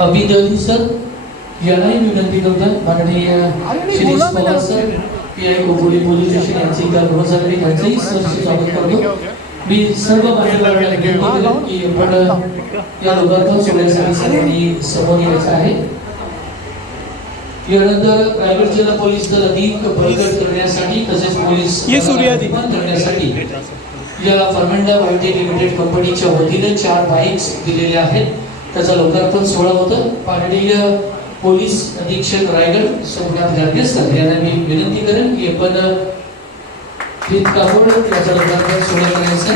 अभिदनी sir यांनाही विनंती करतो माननीय Shirish Pawar sir PI Khopoli police station यांची इथं गृह झालेली त्यांचंही सहर्ष स्वागत करतो। मी सर्व मान्यवरांना विनंती करेन की आपण या लोकार्पण सोहळ्यासाठी सर्वांनी समोर यायचं आहे। यानंतर रायगड जिल्हा पोलीस दल अधिक बळकट करण्यासाठी तसेच पोलीस करण्यासाठी या फर्मेंडा बायोटेक लिमिटेड कंपनीच्या वतीने 4 बाईक्स दिलेल्या आहेत। त्याचा लोकार्पण सोहळा होता। माननीय पोलीस अधीक्षक रायगड सोमनाथ गाडगे सर यांना मी विनंती करेन की आपण कापड याचा लोकार्पण सोहळा करायचा।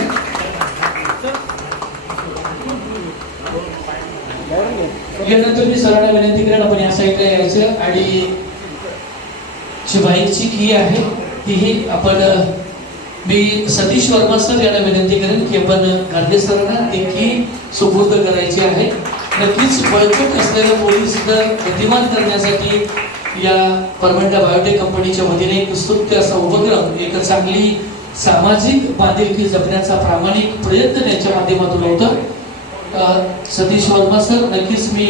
यानंतर मी सरांना विनंती करेन आपण या साईडला यायचं आणि जी बाईकची की आहे तीही आपण मी सतीश वर्मा सर यांना विनंती करेन की आपण गांधी सरांना ती की सुपूर्द करायची आहे। नक्कीच बळकट असलेल्या पोलीस दल गतिमान करण्यासाठी या फर्मेंडा बायोटेक कंपनीच्या वतीने एक स्तुत्य असा उपक्रम एक चांगली सामाजिक बांधिलकी जपण्याचा प्रामाणिक प्रयत्न यांच्या माध्यमातून होता। सतीश वर्मा सर नक्कीच मी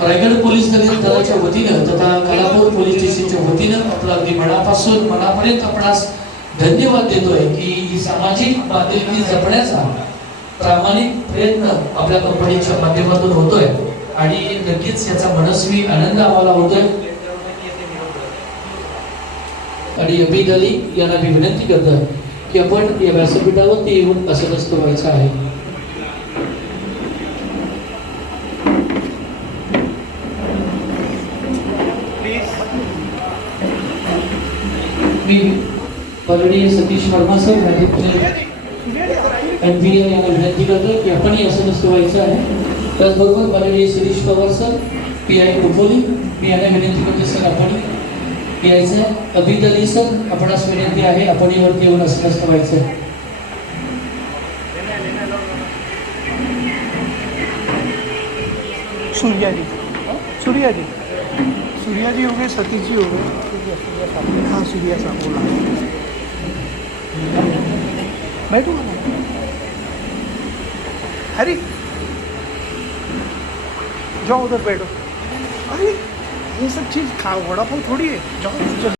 रायगड पोलीस दलाच्या वतीनं तथा कलापूर पोलीस स्टेशनच्या वतीनं आपला अगदी मनापासून मनापर्यंत आपणास धन्यवाद देतोय की ही सामाजिक बांधिलकी जपण्याचा प्रामाणिक प्रयत्न आपल्या कंपनीच्या माध्यमातून होतोय आणि नक्कीच याचा मनस्वी आनंद आम्हाला होतोय। आणि अबीद अली यांना मी विनंती करतो की आपण या व्यासपीठावरती येऊन असं नसतं व्हायचं आहे। मी माननीय सतीश वर्मा सर एमपीए यांना विनंती करतो की आपणही असं नसतं व्हायचं आहे। त्याचबरोबर माननीय शिरीष पवार सर पीआय कोपोली मी यांना विनंती करतो सर आपण यायचं आहे। अबीद अली सर आपणास विनंती आहे आपण वरती येऊन असं नसतं व्हायचं आहे। सूर्या जी हो गए, सतीश जी हो गए। हाँ सूर्या साहब बोला बैठो हरी जाओ उधर बैठो। अरे ये सब चीज़ खा वड़ा पाव थोड़ी है, जाओ।